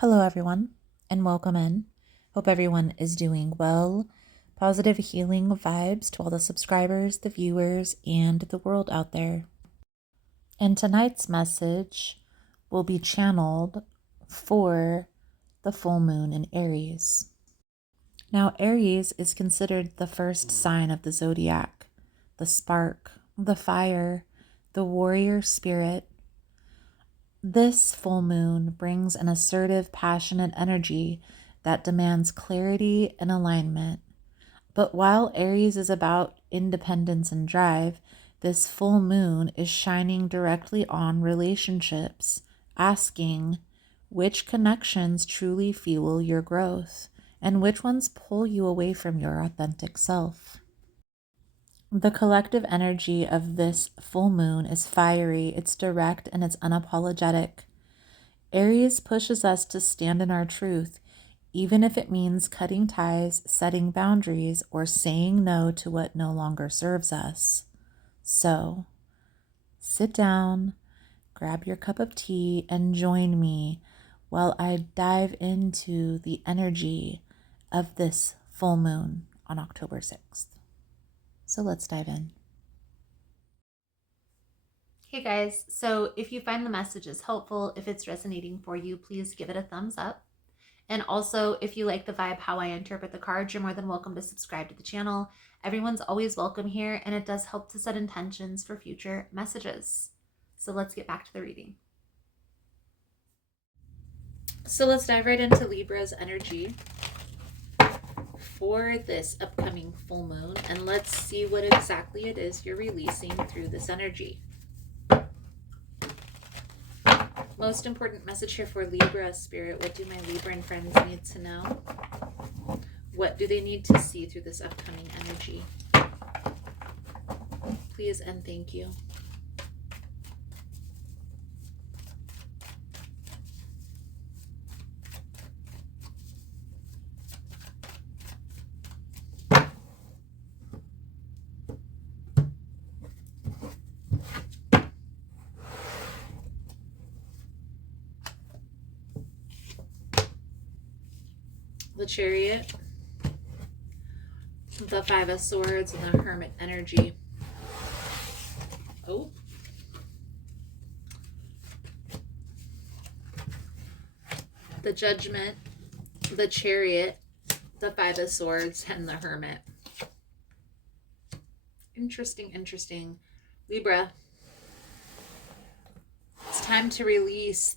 Hello, everyone, and welcome in. Hope everyone is doing well. Positive healing vibes to all the subscribers, the viewers, and the world out there. And tonight's message will be channeled for the full moon in Aries. Now, Aries is considered the first sign of the zodiac, the spark, the fire, the warrior spirit. This full moon brings an assertive, passionate energy that demands clarity and alignment. But while Aries is about independence and drive, this full moon is shining directly on relationships, asking which connections truly fuel your growth and which ones pull you away from your authentic self. The collective energy of this full moon is fiery, it's direct, and it's unapologetic. Aries pushes us to stand in our truth, even if it means cutting ties, setting boundaries, or saying no to what no longer serves us. So, sit down, grab your cup of tea, and join me while I dive into the energy of this full moon on October 6th. So let's dive in. Hey guys, so if you find the messages helpful, if it's resonating for you, please give it a thumbs up. And also, if you like the vibe, how I interpret the cards, you're more than welcome to subscribe to the channel. Everyone's always welcome here, and it does help to set intentions for future messages. So let's get back to the reading. So let's dive right into Libra's energy for this upcoming full moon, and let's see what exactly it is you're releasing through this energy. Most important message here for Libra Spirit. What do my Libran friends need to know? What do they need to see through this upcoming energy? Please and thank you. The Chariot, the Five of Swords, and the Hermit energy. Oh. The Judgment, the Chariot, the Five of Swords, and the Hermit. Interesting. Libra, it's time to release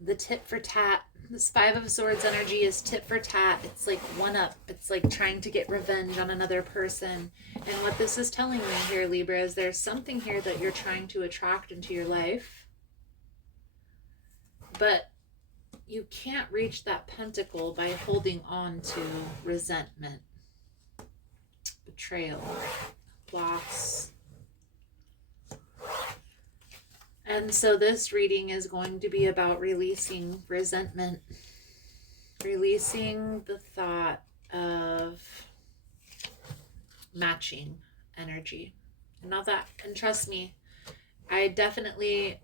the tit for tat. This Five of Swords energy is tit for tat. It's like one up. It's like trying to get revenge on another person. And what this is telling me here, Libra, is there's something here that you're trying to attract into your life. But you can't reach that pentacle by holding on to resentment, betrayal, loss. And so this reading is going to be about releasing resentment, releasing the thought of matching energy. And trust me, I definitely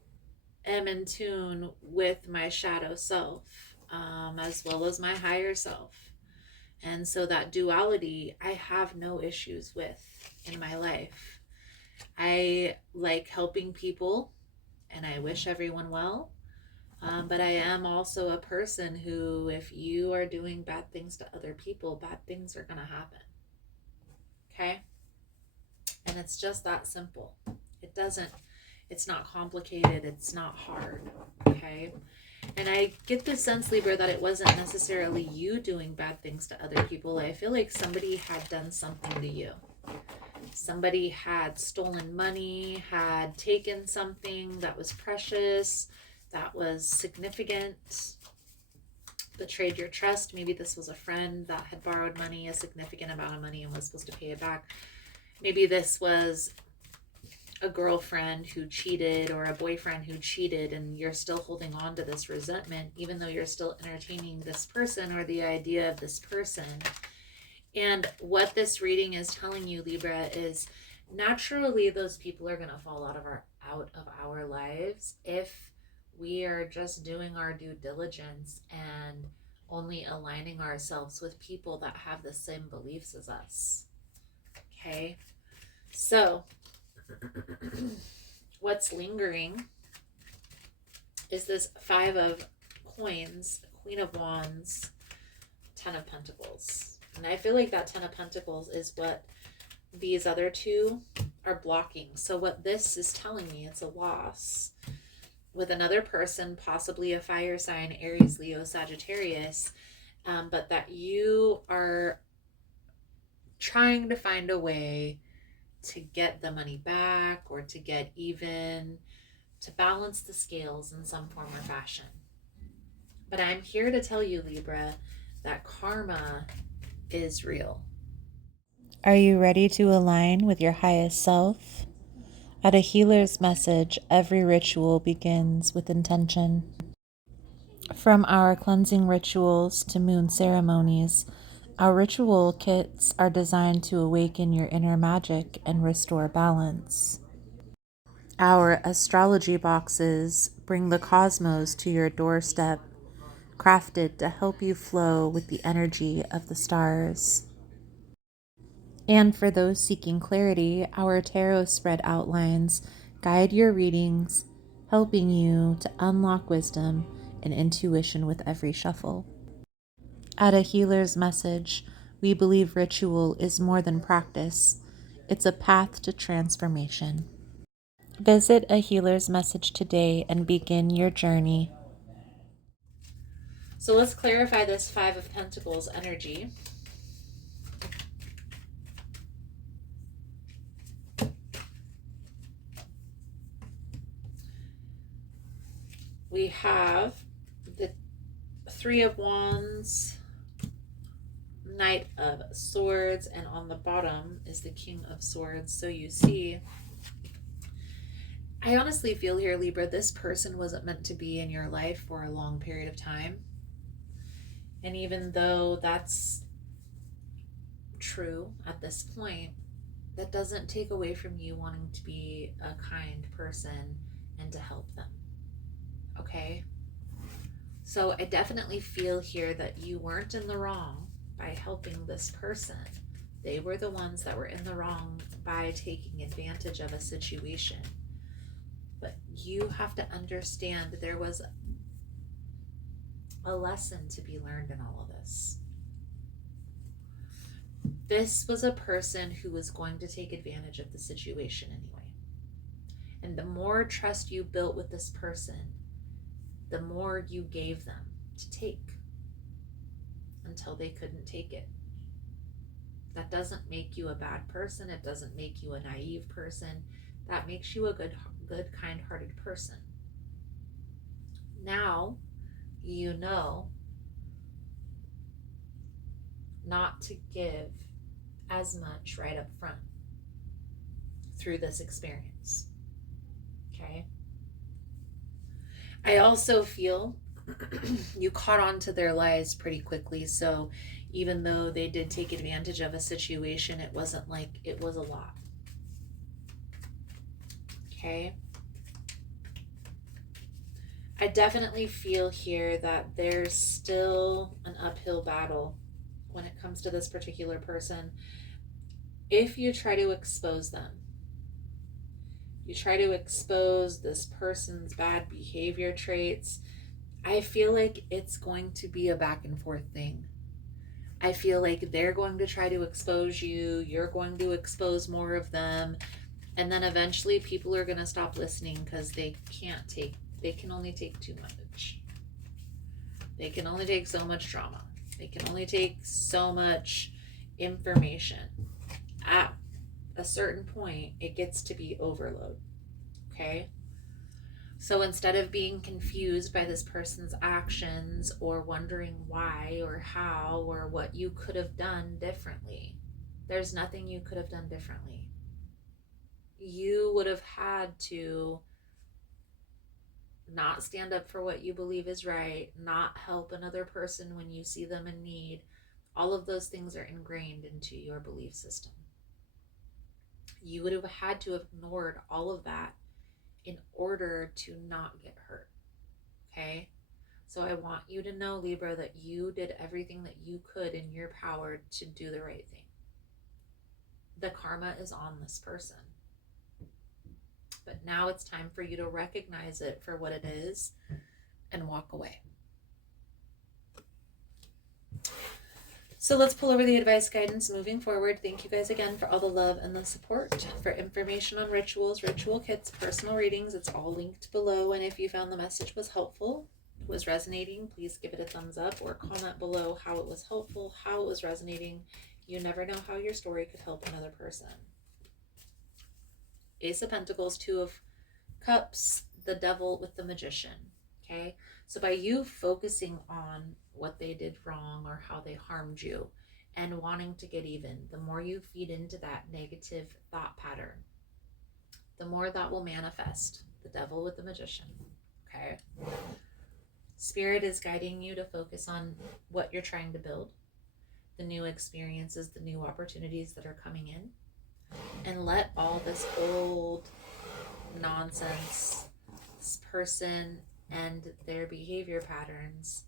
am in tune with my shadow self, as well as my higher self. And so that duality, I have no issues with in my life. I like helping people, and I wish everyone well. But I am also a person who, if you are doing bad things to other people, bad things are going to happen. Okay? And it's just that simple. It's not complicated. It's not hard. Okay? And I get the sense, Libra, that it wasn't necessarily you doing bad things to other people. I feel like somebody had done something to you. Somebody had stolen money, had taken something that was precious, that was significant, betrayed your trust. Maybe this was a friend that had borrowed money, a significant amount of money, and was supposed to pay it back. Maybe this was a girlfriend who cheated or a boyfriend who cheated, and you're still holding on to this resentment, even though you're still entertaining this person or the idea of this person. And what this reading is telling you, Libra, is naturally those people are going to fall out of our lives if We are just doing our due diligence and only aligning ourselves with people that have the same beliefs as us. Okay? So, what's lingering is this Five of Coins, Queen of Wands, Ten of Pentacles. And I feel like that Ten of Pentacles is what these other two are blocking. So what this is telling me, it's a loss with another person, possibly a fire sign, Aries, Leo, Sagittarius, but that you are trying to find a way to get the money back or to get even, to balance the scales in some form or fashion. But I'm here to tell you, Libra, that karma is real. Are you ready to align with your highest self? At a healer's message, every ritual begins with intention. From our cleansing rituals to moon ceremonies, our ritual kits are designed to awaken your inner magic and restore balance. Our astrology boxes bring the cosmos to your doorstep, crafted to help you flow with the energy of the stars. And for those seeking clarity, our tarot spread outlines guide your readings, helping you to unlock wisdom and intuition with every shuffle. At a healer's message, we believe ritual is more than practice, it's a path to transformation. Visit a healer's message today and begin your journey. So let's clarify this Five of Pentacles energy. We have the Three of Wands, Knight of Swords, and on the bottom is the King of Swords. So you see, I honestly feel here, Libra, this person wasn't meant to be in your life for a long period of time. And even though that's true at this point, that doesn't take away from you wanting to be a kind person and to help them. Okay? So I definitely feel here that you weren't in the wrong by helping this person. They were the ones that were in the wrong by taking advantage of a situation. But you have to understand there was a lesson to be learned in all of this. This was a person who was going to take advantage of the situation anyway. And the more trust you built with this person, the more you gave them to take until they couldn't take it. That doesn't make you a bad person. It doesn't make you a naive person. That makes you a good, kind-hearted person. Now, you know not to give as much right up front through this experience. Okay? I also feel you caught on to their lies pretty quickly. So even though they did take advantage of a situation, it wasn't like it was a lot. Okay? I definitely feel here that there's still an uphill battle when it comes to this particular person. If you try to expose them, you try to expose this person's bad behavior traits, I feel like it's going to be a back and forth thing. I feel like they're going to try to expose you, you're going to expose more of them, and then eventually people are going to stop listening because they can only take too much. They can only take so much drama. They can only take so much information. At a certain point, it gets to be overload. Okay? So instead of being confused by this person's actions or wondering why or how or what you could have done differently, there's nothing you could have done differently. You would have had to not stand up for what you believe is right, not help another person when you see them in need. All of those things are ingrained into your belief system. You would have had to have ignored all of that in order to not get hurt. okay? So I want you to know, Libra, that you did everything that you could in your power to do the right thing. The karma is on this person. But now it's time for you to recognize it for what it is and walk away. So let's pull over the advice guidance moving forward. Thank you guys again for all the love and the support. For information on rituals, ritual kits, personal readings, it's all linked below. And if you found the message was helpful, was resonating, please give it a thumbs up or comment below how it was helpful, how it was resonating. You never know how your story could help another person. Ace of Pentacles, Two of Cups, the Devil with the Magician. Okay, so by you focusing on what they did wrong or how they harmed you and wanting to get even, the more you feed into that negative thought pattern, the more that will manifest. The Devil with the Magician. Okay, Spirit is guiding you to focus on what you're trying to build, the new experiences, the new opportunities that are coming in, and let all this old nonsense, this person and their behavior patterns,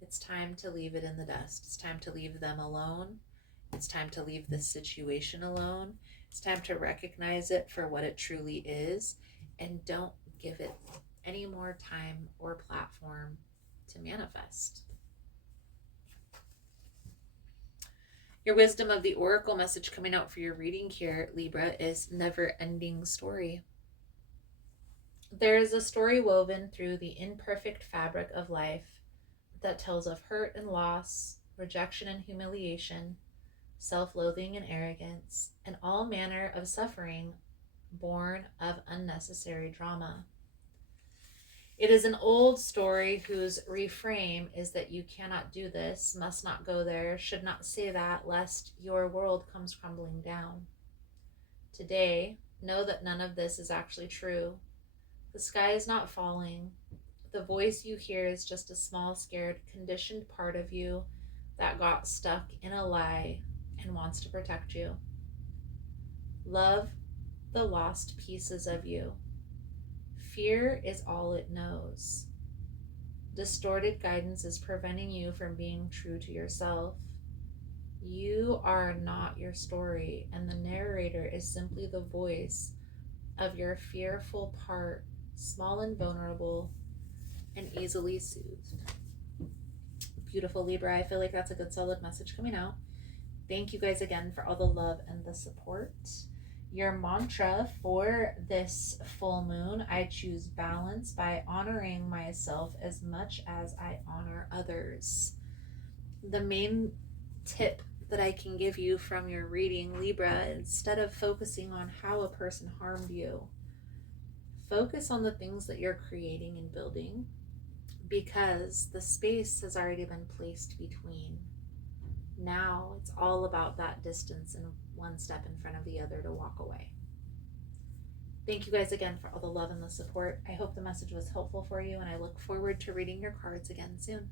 it's time to leave it in the dust. It's time to leave them alone. It's time to leave this situation alone. It's time to recognize it for what it truly is, and don't give it any more time or platform to manifest. Your wisdom of the oracle message coming out for your reading here, Libra, is never-ending story. There is a story woven through the imperfect fabric of life that tells of hurt and loss, rejection and humiliation, self-loathing and arrogance, and all manner of suffering born of unnecessary drama. It is an old story whose reframe is that you cannot do this, must not go there, should not say that, lest your world comes crumbling down. Today, know that none of this is actually true. The sky is not falling. The voice you hear is just a small, scared, conditioned part of you that got stuck in a lie and wants to protect you. Love the lost pieces of you. Fear is all it knows. Distorted guidance is preventing you from being true to yourself. You are not your story, and the narrator is simply the voice of your fearful part, small and vulnerable and easily soothed. Beautiful, Libra. I feel like that's a good solid message coming out. Thank you guys again for all the love and the support. Your mantra for this full moon: I choose balance by honoring myself as much as I honor others. The main tip that I can give you from your reading, Libra, instead of focusing on how a person harmed you, focus on the things that you're creating and building, because the space has already been placed between. Now it's all about that distance and one step in front of the other to walk away. Thank you guys again for all the love and the support. I hope the message was helpful for you, and I look forward to reading your cards again soon.